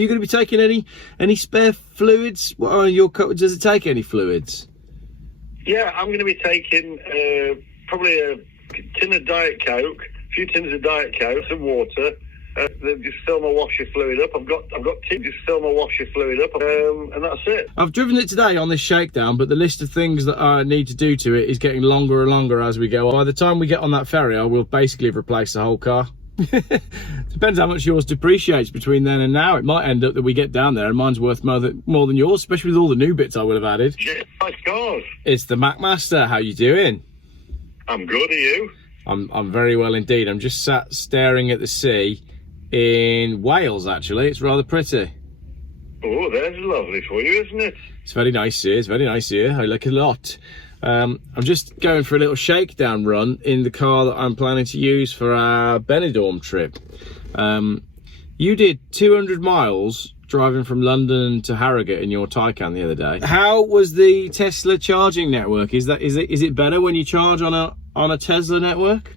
you going to be taking any spare fluids? What are your does it take any fluids? Yeah, I'm going to be taking probably a tin of Diet Coke, a few tins of Diet Coke, some water. Just fill my washer fluid up. I've got tin. Just fill my washer fluid up, and that's it. I've driven it today on this shakedown, but the list of things that I need to do to it is getting longer and longer as we go. By the time we get on that ferry, I will basically replace the whole car. Depends how much yours depreciates between then and now. It might end up that we get down there and mine's worth more than yours, especially with all the new bits I would have added. Yeah, nice cars. It's the MacMaster. How you doing? I'm good. Are you? I'm very well indeed. I'm just sat staring at the sea in Wales. Actually, it's rather pretty. Oh, there's lovely for you, isn't it? It's very nice here. It's very nice here. I like it a lot. I'm just going for a little shakedown run in the car that I'm planning to use for our Benidorm trip. You did 200 miles driving from London to Harrogate in your Taycan the other day. How was the Tesla charging network? Is it better when you charge on a Tesla network?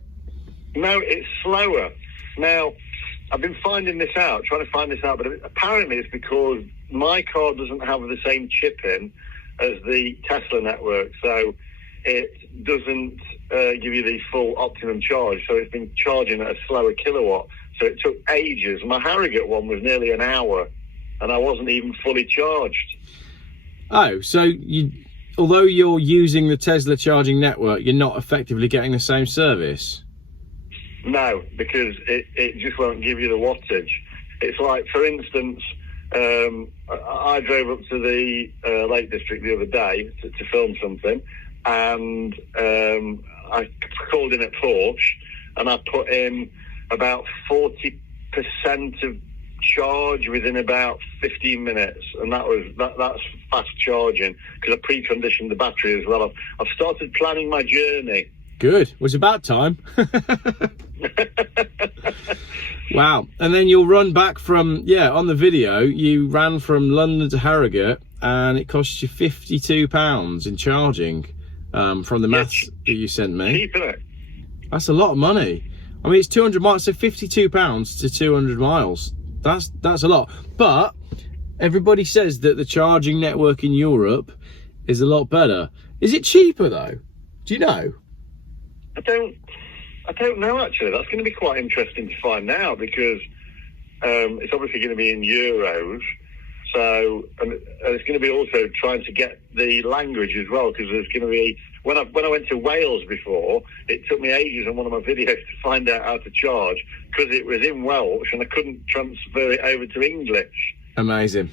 No, it's slower. Now, I've been trying to find this out, but apparently it's because my car doesn't have the same chip in as the Tesla network, so it doesn't give you the full optimum charge, so it's been charging at a slower kilowatt, so it took ages. My Harrogate one was nearly an hour, and I wasn't even fully charged. Oh, so although you're using the Tesla charging network, you're not effectively getting the same service? No, because it just won't give you the wattage. It's like, for instance, I drove up to the Lake District the other day to film something, and I called in at Porsche, and I put in about 40% of charge within about 15 minutes, and that's fast charging because I preconditioned the battery as well. I've started planning my journey. Good. It was about time. Wow. And then you'll run back from, on the video, you ran from London to Harrogate and it cost you £52 in charging from the maths that you sent me. Cheap, isn't it? That's a lot of money. I mean, it's 200 miles, so £52 to 200 miles. That's a lot. But everybody says that the charging network in Europe is a lot better. Is it cheaper though? Do you know? I don't know, actually. That's going to be quite interesting to find out, because it's obviously going to be in euros. So, and it's going to be also trying to get the language as well, because there's going to be, when I went to Wales before, it took me ages on one of my videos to find out how to charge, because it was in Welsh and I couldn't transfer it over to English. Amazing.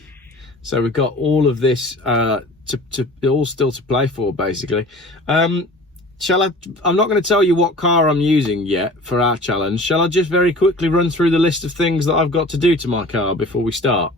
So we've got all of this all still to play for, basically. I'm not going to tell you what car I'm using yet for our challenge. Shall I just very quickly run through the list of things that I've got to do to my car before we start?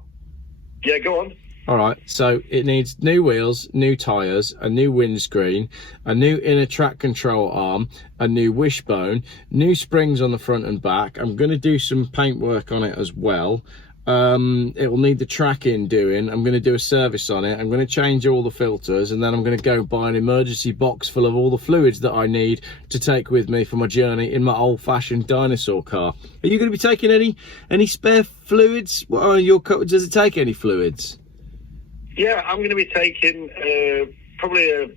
Yeah, go on. All right, so it needs new wheels, new tyres, a new windscreen, a new inner track control arm, a new wishbone, new springs on the front and back. I'm going to do some paint work on it as well. It will need the tracking doing. I'm going to do a service on it. I'm going to change all the filters, and then I'm going to go buy an emergency box full of all the fluids that I need to take with me for my journey in my old-fashioned dinosaur car. Are you going to be taking any spare fluids? What are your does it take any fluids? Yeah, I'm going to be taking probably a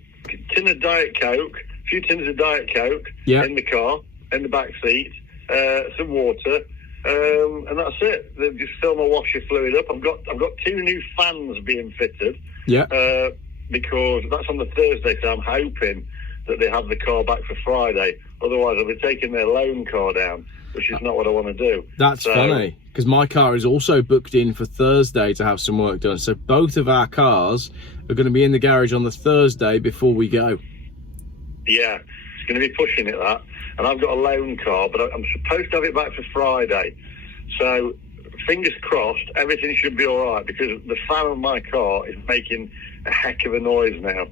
tin of Diet Coke, a few tins of Diet Coke in the car, in the back seat, some water. And that's it. They've just fill my washer fluid up. I've got 2 new fans being fitted. Because that's on the Thursday, so I'm hoping that they have the car back for Friday. Otherwise, I'll be taking their loan car down, which is not what I want to do. That's funny, because my car is also booked in for Thursday to have some work done. So both of our cars are going to be in the garage on the Thursday before we go. Yeah, it's going to be pushing it, that. And I've got a loan car, but I'm supposed to have it back for Friday. So, fingers crossed, everything should be all right, because the fan on my car is making a heck of a noise now.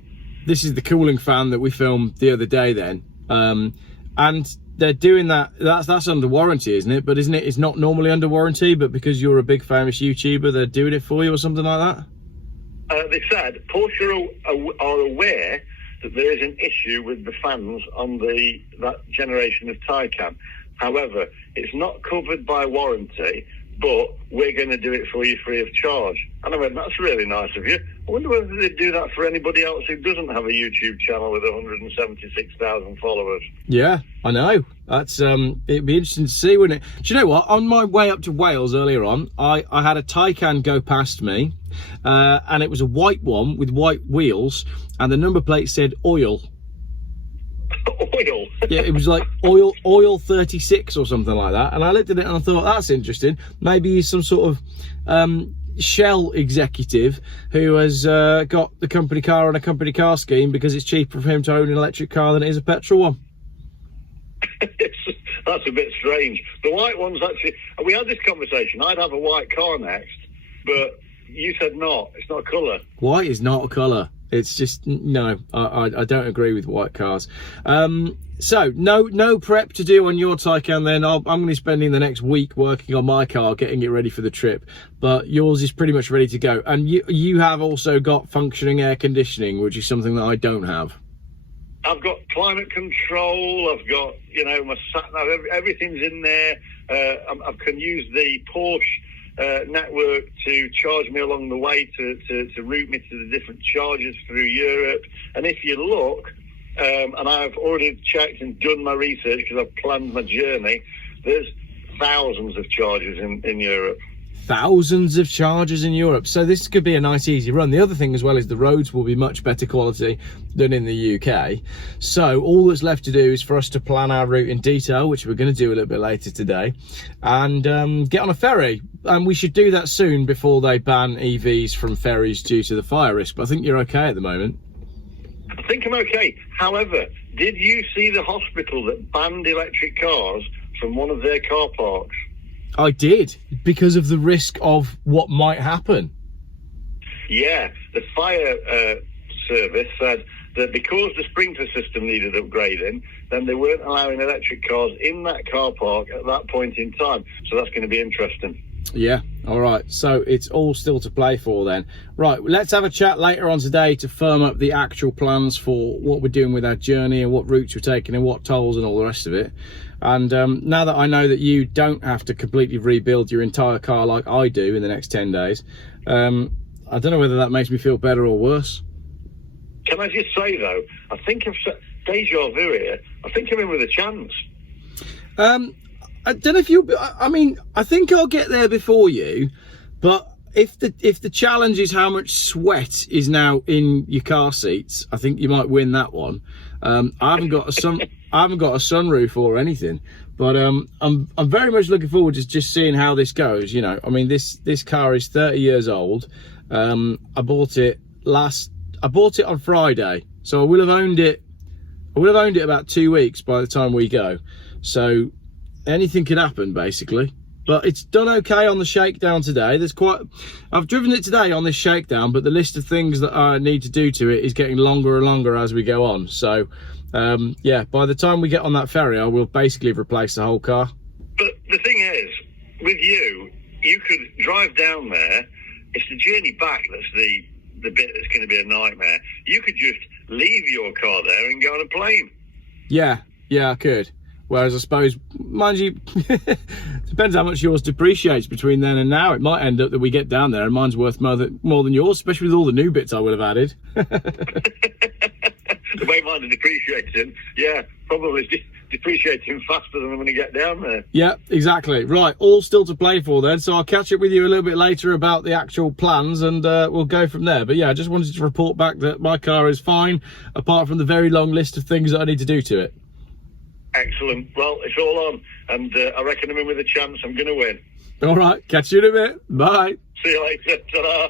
This is the cooling fan that we filmed the other day then. And they're doing that, that's under warranty, isn't it? But isn't it, it's not normally under warranty, but because you're a big famous YouTuber, they're doing it for you or something like that? They said Porsche are aware that there is an issue with the fans on that generation of Taycan. However, it's not covered by warranty, but we're going to do it for you free of charge. And I went, that's really nice of you. I wonder whether they'd do that for anybody else who doesn't have a YouTube channel with 176,000 followers. Yeah, I know. That's it'd be interesting to see, wouldn't it? Do you know what? On my way up to Wales earlier on, I had a Taycan go past me, and it was a white one with white wheels, and the number plate said oil. Oil? Yeah, it was like oil 36 or something like that. And I looked at it and I thought, that's interesting. Maybe he's some sort of Shell executive who has got the company car on a company car scheme because it's cheaper for him to own an electric car than it is a petrol one. That's a bit strange. The white one's actually, we had this conversation. I'd have a white car next, but you said not. It's not a colour. White is not a colour. It's just, no, I don't agree with white cars. So no prep to do on your Taycan then. I'm going to be spending the next week working on my car, getting it ready for the trip. But yours is pretty much ready to go. And you have also got functioning air conditioning, which is something that I don't have. I've got climate control. I've got, my sat nav. Everything's in there. I can use the Porsche network to charge me along the way to route me to the different chargers through Europe. And if you look, and I've already checked and done my research because I've planned my journey, there's thousands of chargers in Europe. Thousands of chargers in Europe. So this could be a nice easy run. The other thing as well is the roads will be much better quality than in the UK. So all that's left to do is for us to plan our route in detail, which we're going to do a little bit later today, and get on a ferry. And we should do that soon before they ban EVs from ferries due to the fire risk. But I think you're okay at the moment. I think I'm okay. However, did you see the hospital that banned electric cars from one of their car parks? I did, because of the risk of what might happen. Yeah, the fire service said that because the sprinkler system needed upgrading, then they weren't allowing electric cars in that car park at that point in time. So that's going to be interesting. Yeah, all right. So it's all still to play for then. Right, let's have a chat later on today to firm up the actual plans for what we're doing with our journey and what routes we're taking and what tolls and all the rest of it. And now that I know that you don't have to completely rebuild your entire car like I do in the next 10 days, I don't know whether that makes me feel better or worse. Can I just say, though, I think I've said deja vu here. I think I'm in with a chance. I don't know if you, I mean, I think I'll get there before you, but if the challenge is how much sweat is now in your car seats, I think you might win that one. I haven't got a sunroof or anything, but I'm very much looking forward to just seeing how this goes. I mean, this car is 30 years old. I bought it on Friday, so I will have owned it about 2 weeks by the time we go. So anything could happen basically. But it's done okay on the shakedown today. I've driven it today on this shakedown, but the list of things that I need to do to it is getting longer and longer as we go on. So, yeah, by the time we get on that ferry, I will basically replace the whole car. But the thing is, with you could drive down there. It's the journey back that's the bit that's going to be a nightmare. You could just leave your car there and go on a plane. Yeah, I could. Whereas I suppose, mind you, depends how much yours depreciates between then and now. It might end up that we get down there and mine's worth more than yours, especially with all the new bits I would have added. The way mine is depreciating, yeah, probably depreciating faster than I'm going to get down there. Yeah, exactly. Right, all still to play for then. So I'll catch up with you a little bit later about the actual plans and we'll go from there. But yeah, I just wanted to report back that my car is fine, apart from the very long list of things that I need to do to it. Excellent. Well, it's all on, and I reckon I'm in with a chance. I'm going to win. All right, catch you in a bit. Bye. See you later. Ta-da.